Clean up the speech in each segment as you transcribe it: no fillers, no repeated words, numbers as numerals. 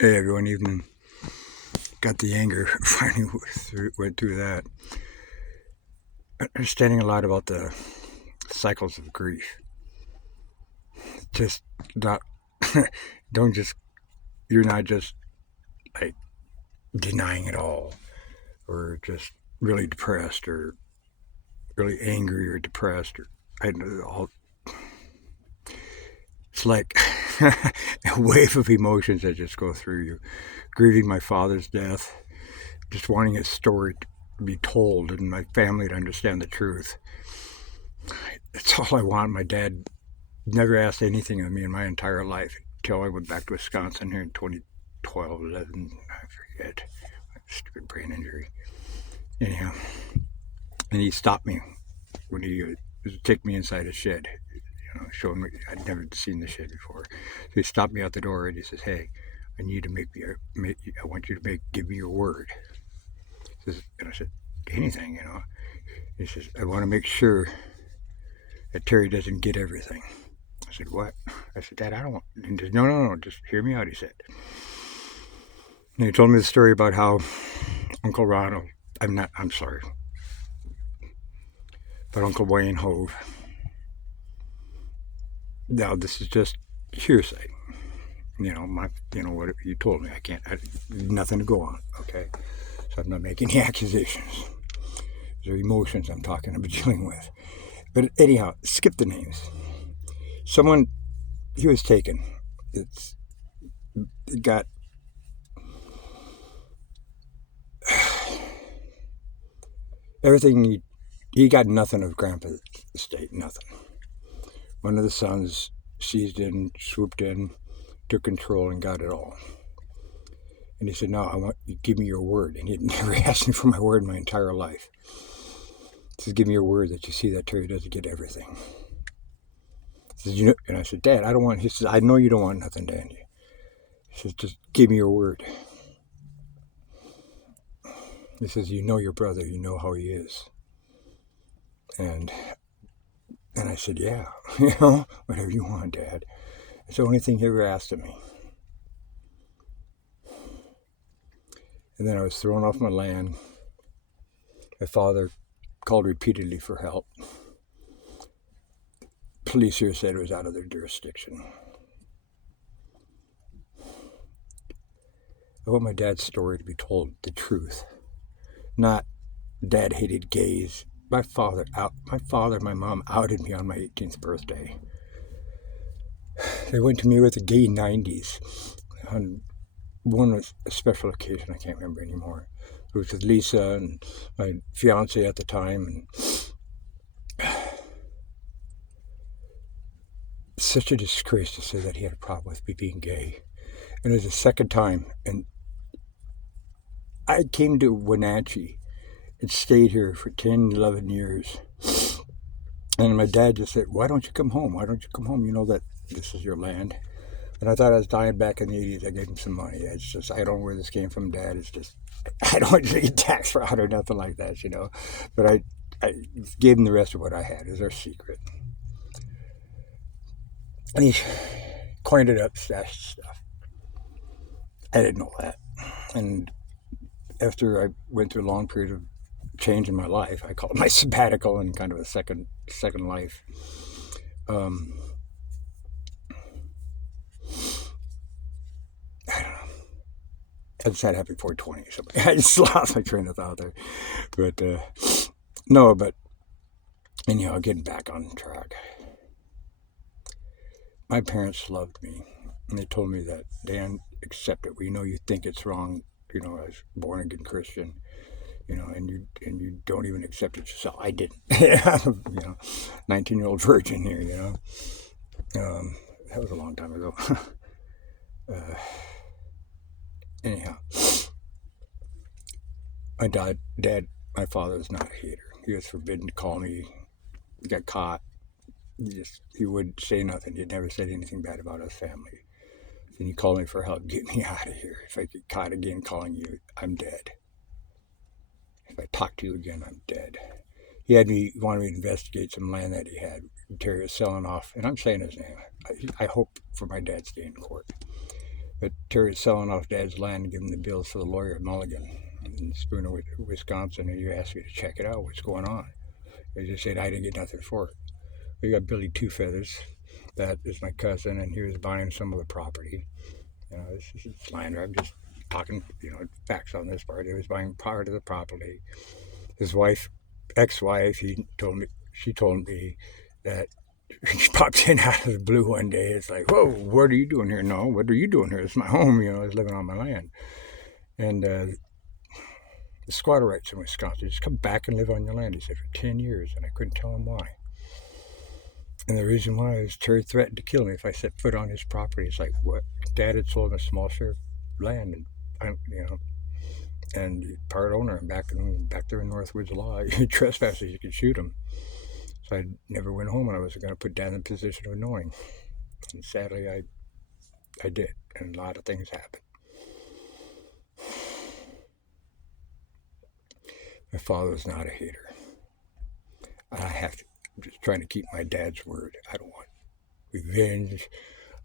Hey everyone, evening. Got the anger. Finally went through that. Understanding a lot about the cycles of grief. Just not. Don't just. You're not just like denying it all, or just really depressed, or really angry, or depressed, or I all. It's like a wave of emotions that just go through you. Grieving my father's death, just wanting his story to be told and my family to understand the truth. That's all I want. My dad never asked anything of me in my entire life until I went back to Wisconsin here in 2012, 11, I forget. Stupid brain injury. Anyhow, and he stopped me when he took me inside a shed, showing me I'd never seen the shed before. So he stopped me out the door and he says, "Hey, I need to I want you to give me your word." And I said, "Anything." He says, "I want to make sure that Terry doesn't get everything." I said, "What?" I said, "Dad, I don't want." And he said, "No, no, no, just hear me out." He said, and he told me the story about how Uncle Ronald, I'm sorry, but Uncle Wayne Hove. Now this is just hearsay. What you told me. Nothing to go on. Okay, so I'm not making any accusations. These are emotions I'm dealing with. But anyhow, skip the names. Someone, he was taken. It got everything. He got nothing of Grandpa's estate. Nothing. One of the sons seized in, swooped in, took control, and got it all. And he said, "No, I want you to give me your word." And he'd never asked me for my word in my entire life. He says, "Give me your word that you see that Terry doesn't get everything." He says, and I said, "Dad, I don't want." He says, "I know you don't want nothing, Danny." He says, "Just give me your word." He says, "You know your brother. You know how he is." And I said, "Yeah, whatever you want, Dad." It's the only thing he ever asked of me. And then I was thrown off my land. My father called repeatedly for help. Police here said it was out of their jurisdiction. I want my dad's story to be told the truth, not Dad hated gays. My father, my mom outed me on my 18th birthday. They went to me with the gay 90s on one special occasion. I can't remember anymore. It was with Lisa and my fiance at the time, and such a disgrace to say that he had a problem with me being gay. And it was the second time, and I came to Wenatchee and stayed here for 10, 11 years. And my dad just said, "Why don't you come home? Why don't you come home? You know that this is your land." And I thought I was dying back in the 80s. I gave him some money. It's just, I don't know where this came from, Dad. It's just, I don't get tax fraud or nothing like that. But I gave him the rest of what I had. It was our secret. And he coined it up, stashed stuff. I didn't know that. And after I went through a long period of change in my life, I call it my sabbatical and kind of a second life. I don't know. I just had happy 420. So I just lost my train of thought there. But no, but anyhow, getting back on track. My parents loved me, and they told me that, "Dan, accept it. We know you think it's wrong, as born again Christian, and you don't even accept it yourself." I didn't. 19-year-old virgin here. That was a long time ago. Anyhow, my father was not a hater. He was forbidden to call me. He got caught. He would say nothing. He never said anything bad about his family. Then he called me for help. "Get me out of here. If I get caught again calling you, I'm dead. If I talk to you again, I'm dead." He wanted me to investigate some land that he had. Terry was selling off, and I'm saying his name. I hope for my dad's day in court. But Terry's selling off Dad's land and giving the bills for the lawyer at Mulligan in Spooner, Wisconsin, and you asked me to check it out. What's going on? I just said I didn't get nothing for it. We got Billy Two Feathers. That is my cousin, and he was buying some of the property. This is slander. I'm just talking, facts on this part. He was buying part of the property. His wife, ex-wife, she told me that she popped in out of the blue one day. It's like, whoa, what are you doing here? No, what are you doing here? It's my home. I was living on my land. And the squatter rights in Wisconsin, just come back and live on your land. He said for 10 years, and I couldn't tell him why. And the reason why is Terry threatened to kill me if I set foot on his property. It's like, what? Dad had sold him a small share of land, and part owner. And back there in Northwoods law, trespassers, you could shoot him. So I never went home, and I was going to put Dad in a position of knowing. And sadly, I did, and a lot of things happened. My father was not a hater. I'm just trying to keep my dad's word. I don't want revenge.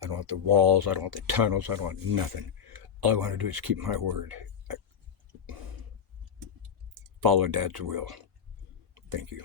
I don't want the walls. I don't want the tunnels. I don't want nothing. All I want to do is keep my word. Follow Dad's will. Thank you.